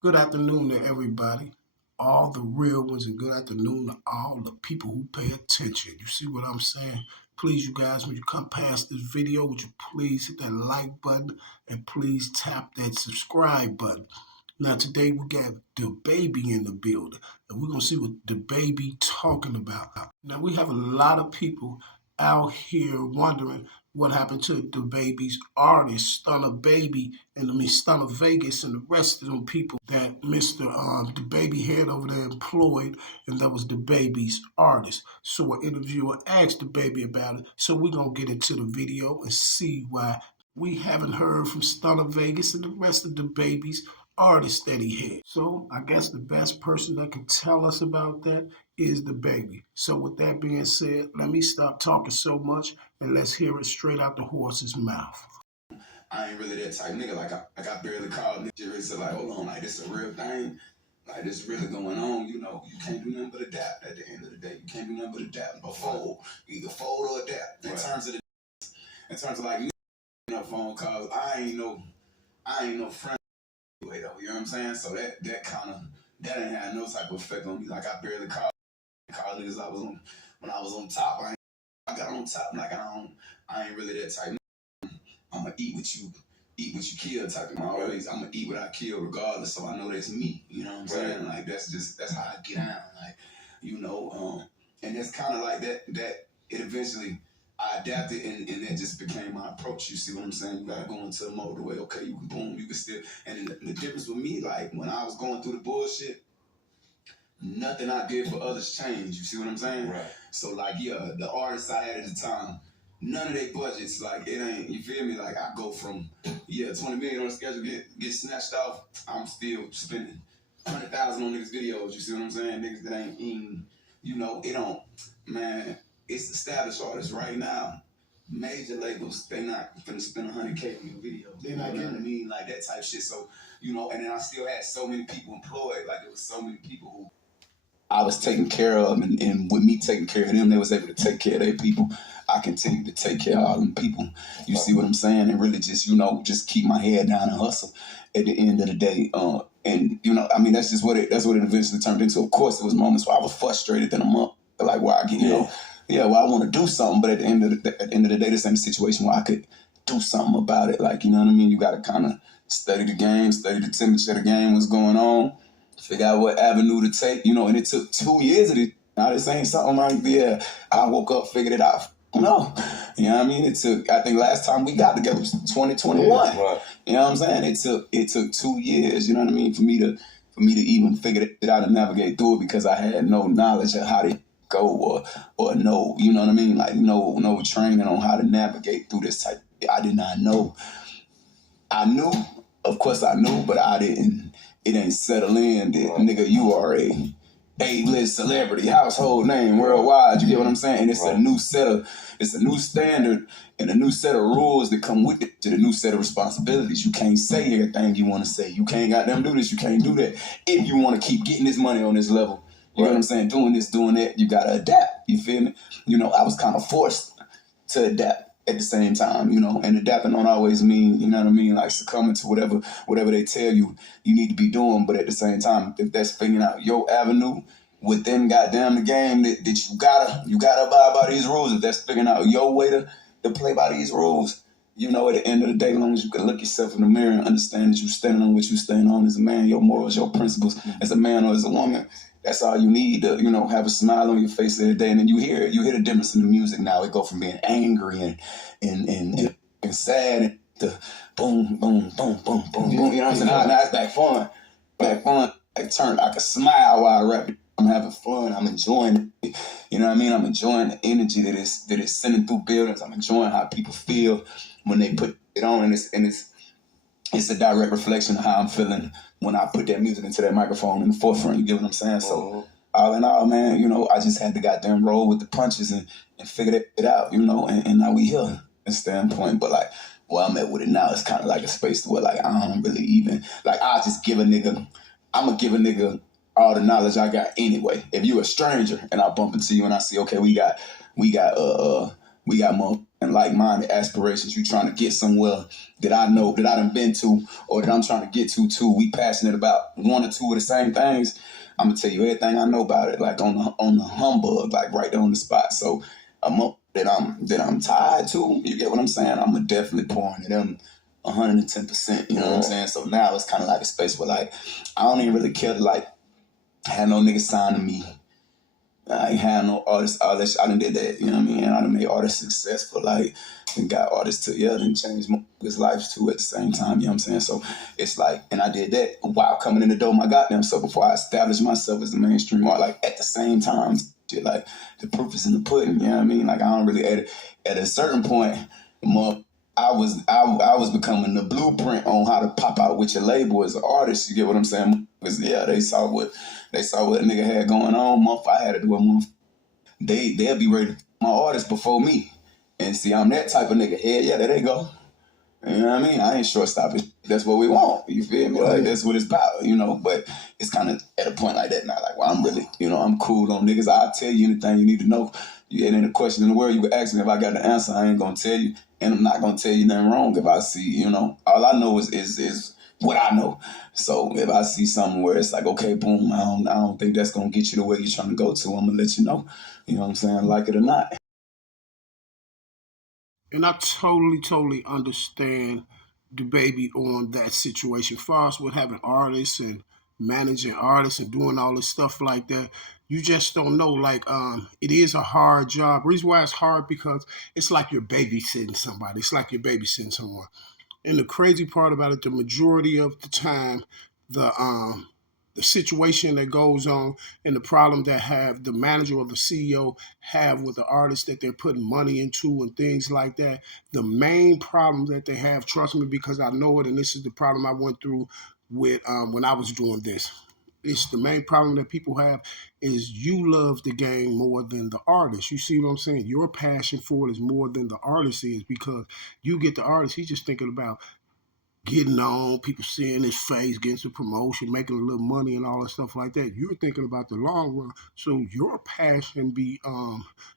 Good afternoon to everybody, all the real ones, and good afternoon to all the people who pay attention. You see what I'm saying? Please, you guys, when you come past this video, would you please hit that like button and please tap that subscribe button. Now, today we got Dababy in the building, and we're going to see what Dababy talking about. Now, we have a lot of people out here wondering what happened to Dababy's artist, Stunna Baby, and Stunna Vegas, and the rest of them people that Mr. Dababy had over there employed, and that was Dababy's artist. So an interviewer asked Dababy about it, so we're going to get into the video and see why we haven't heard from Stunna Vegas and the rest of Dababy's artist that he had. So I guess the best person that can tell us about that is Dababy. So with that being said, let me stop talking so much and let's hear it straight out the horse's mouth. I ain't really that type nigga. I barely called niggas. So like, hold on, like this a real thing. Like this really going on. You know, you can't do nothing but adapt. At the end of the day, you can't do nothing but adapt. But fold, either fold or adapt. In terms of like, phone calls, I ain't no friend anyway though. You know what I'm saying? So that ain't had no type of effect on me. Like I barely called niggas. When I was on top. I got on top. Like I ain't really that type. I'ma eat what you kill type of. I'ma eat what I kill regardless. So I know that's me. You know what I'm saying? Like that's how I get down. Like and that's kind of like that. It eventually I adapted and that just became my approach. You see what I'm saying? You gotta go into the mode the way okay, you can boom, you can still. And the difference with me, like when I was going through the bullshit, nothing I did for others changed. You see what I'm saying? Right. So like the artists I had at the time. None of their budgets, like it ain't, you feel me? Like I go from 20 million on the schedule get snatched off. I'm still spending 100,000 on niggas videos. You see what I'm saying? Niggas that ain't even, it don't, man. It's established artists right now. Major labels, they not finna spend 100K on your video. They're not getting what I mean, like that type shit. So and then I still had so many people employed. Like there was so many people who I was taking care of, and with me taking care of them, they was able to take care of their people. I continue to take care of all them people. You see what I'm saying? And really just keep my head down and hustle at the end of the day. And that's just that's what it eventually turned into. Of course, there was moments where I was frustrated in a month, like where I get, I want to do something, but at the end of the day, this ain't a situation where I could do something about it. Like, you know what I mean? You got to kind of study the game, study the temperature of the game, what's going on, figure out what avenue to take, and it took 2 years of it. Now, this ain't something like, I woke up, figured it out. No. You know what I mean? It took, I think last time we got together was 2021. Right. You know what I'm saying? It took 2 years, you know what I mean, for me to even figure it out and navigate through it because I had no knowledge of how to go or no, you know what I mean? Like no training on how to navigate through this type. I did not know. I knew, of course I knew, but I didn't. It ain't settle in that nigga, you are a A-list celebrity, household name worldwide. You get what I'm saying? And it's a new standard and a new set of rules that come with it, to the new set of responsibilities. You can't say everything you want to say. You can't goddamn do this. You can't do that. If you want to keep getting this money on this level, you know what I'm saying? Doing this, doing that, you gotta adapt. You feel me? I was kind of forced to adapt at the same time, and adapting don't always mean, you know what I mean, like succumbing to whatever they tell you need to be doing. But at the same time, if that's figuring out your avenue within goddamn the game that you gotta abide by these rules, if that's figuring out your way to play by these rules, at the end of the day, as long as you can look yourself in the mirror and understand that you standing on what you stand on as a man, your morals, your principles, as a man or as a woman, that's all you need to, have a smile on your face every day. And then you hear the difference in the music now. It go from being angry and sad to boom, boom, boom, boom, boom, boom. You know what I'm saying? Now it's back fun. I can smile while I rap. I'm having fun. I'm enjoying it. You know what I mean? I'm enjoying the energy that is sending through buildings. I'm enjoying how people feel when they put it on, and it's a direct reflection of how I'm feeling when I put that music into that microphone in the forefront. You get what I'm saying? So all in all, man, I just had to goddamn roll with the punches and figure it out, and now we here at standpoint. But like where I'm at with it now, it's kind of like a space where like I don't really even, like I'll just give a nigga, I'm going to give a nigga all the knowledge I got anyway. If you a stranger and I bump into you and I see, okay, we got more and like-minded aspirations. You trying to get somewhere that I know that I done been to or that I'm trying to get to too. We passionate about one or two of the same things. I'm gonna tell you everything I know about it, like on the humbug, like right there on the spot. So that I'm tied to. You get what I'm saying? I'm definitely pouring to them 110%. You know what I'm saying? So now it's kind of like a space where like I don't even really care to like have no niggas sign to me. I ain't had no artists, all that shit. I done did that, you know what I mean? I done made artists successful, like, and got artists to, yeah, and changed his lives too at the same time, you know what I'm saying? So it's like, and I did that while coming in the door my goddamn self before I established myself as a mainstream art, like at the same time, shit, like the proof is in the pudding, you know what I mean? Like I don't really, at a certain point, more, I was becoming the blueprint on how to pop out with your label as an artist. You get what I'm saying? Because yeah, they saw what a nigga had going on. Month I had to do a month. They'll be ready to my artist before me. And see, I'm that type of nigga. Hell yeah, there they go. You know what I mean? I ain't shortstop. That's what we want. You feel me? Like that's what it's about, you know. But it's kind of at a point like that now. Like, well, I'm really, I'm cool on niggas. I'll tell you anything you need to know. You had any question in the world, you could ask me. If I got the answer, I ain't gonna tell you, and I'm not gonna tell you nothing wrong. If I see, all I know is what I know. So if I see something where it's like, okay, boom, I don't think that's gonna get you the way you're trying to go to, I'm gonna let you know. You know what I'm saying? Like it or not. And I totally understand the baby on that situation. Far as with having artists and managing artists and doing all this stuff like that, you just don't know. Like, it is a hard job. Reason why it's hard because it's like you're babysitting somebody. It's like you're babysitting someone. And the crazy part about it, the majority of the time, the situation that goes on and the problem that have the manager or the CEO have with the artist that they're putting money into and things like that. The main problem that they have, trust me, because I know it, and this is the problem I went through with when I was doing this. It's the main problem that people have is you love the game more than the artist. You see what I'm saying? Your passion for it is more than the artist is because you get the artist, he's just thinking about getting on, people seeing his face, getting some promotion, making a little money and all that stuff like that. You're thinking about the long run. So your passion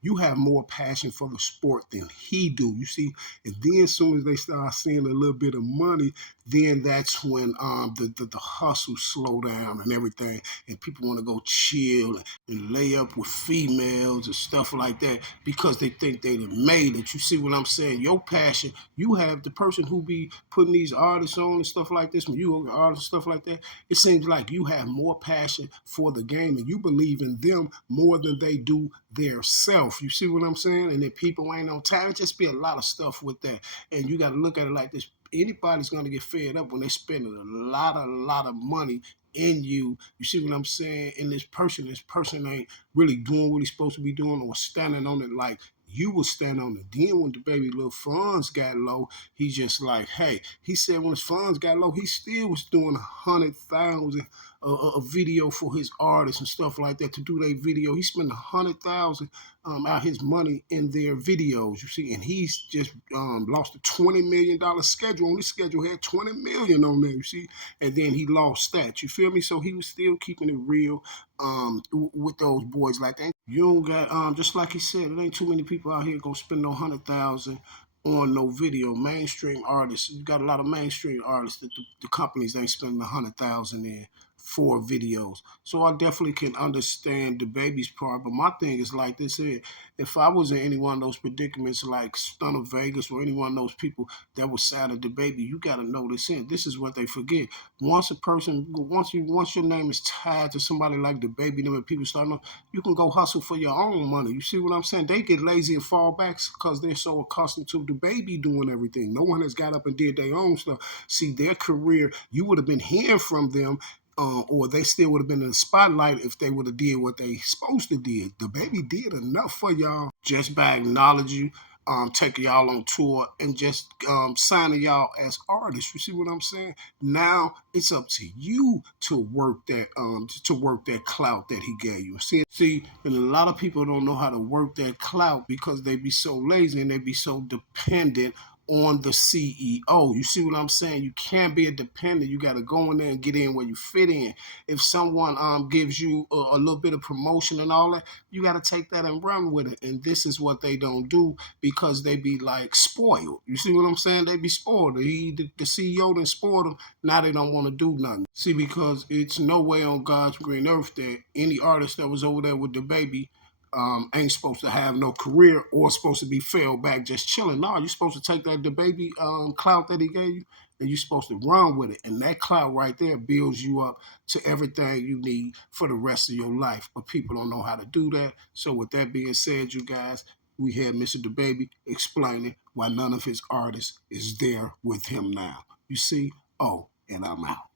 you have more passion for the sport than he do. You see, and then as soon as they start seeing a little bit of money, then that's when the hustle slow down and everything, and people want to go chill and lay up with females and stuff like that because they think they done made it. You see what I'm saying? Your passion, you have the person who be putting these artists on and stuff like this, when you artists stuff like that, it seems like you have more passion for the game and you believe in them more than they do their self. You see what I'm saying? And if people ain't on time, it just be a lot of stuff with that. And you got to look at it like this. Anybody's going to get fed up when they're spending a lot of money in you. You see what I'm saying? And this person ain't really doing what he's supposed to be doing or standing on it like you will stand on it. Then when the baby little funds got low, he's just like, hey, he said when his funds got low, he still was doing 100,000 a video for his artists and stuff like that to do their video. He spent 100,000 out his money in their videos, you see, and he's just lost a $20 million schedule. On this schedule had 20 million on there, you see, and then he lost that. You feel me? So he was still keeping it real with those boys like that. You don't got just like he said, it ain't too many people out here gonna spend no 100,000 on no video. Mainstream artists, you got a lot of mainstream artists that the companies ain't spending 100,000 in for videos. So I definitely can understand the baby's part. But my thing is like this here. If I was in any one of those predicaments like Stunna Vegas or any one of those people that was sad at the baby, you gotta know this in. This is what they forget. Once your name is tied to somebody like the baby, then when people start knowing, you can go hustle for your own money. You see what I'm saying? They get lazy and fall back because they're so accustomed to the baby doing everything. No one has got up and did their own stuff. See, their career, you would have been hearing from them or they still would have been in the spotlight if they would have did what they supposed to did. The baby did enough for y'all just by acknowledging you, taking y'all on tour, and just signing y'all as artists. You see what I'm saying? Now it's up to you to work that clout that he gave you. See, and a lot of people don't know how to work that clout because they be so lazy and they be so dependent on the CEO. You see what I'm saying? You can't be a dependent. You got to go in there and get in where you fit in. If someone gives you a little bit of promotion and all that, you got to take that and run with it. And this is what they don't do because they be like spoiled. You see what I'm saying? They be spoiled. The CEO done spoiled them. Now they don't want to do nothing. See, because it's no way on God's green earth that any artist that was over there with Dababy ain't supposed to have no career or supposed to be failed back just chilling. No, you're supposed to take that Dababy clout that he gave you and you're supposed to run with it. And that clout right there builds you up to everything you need for the rest of your life. But people don't know how to do that. So with that being said, you guys, we had Mr. Dababy explaining why none of his artists is there with him now. You see? Oh, and I'm out.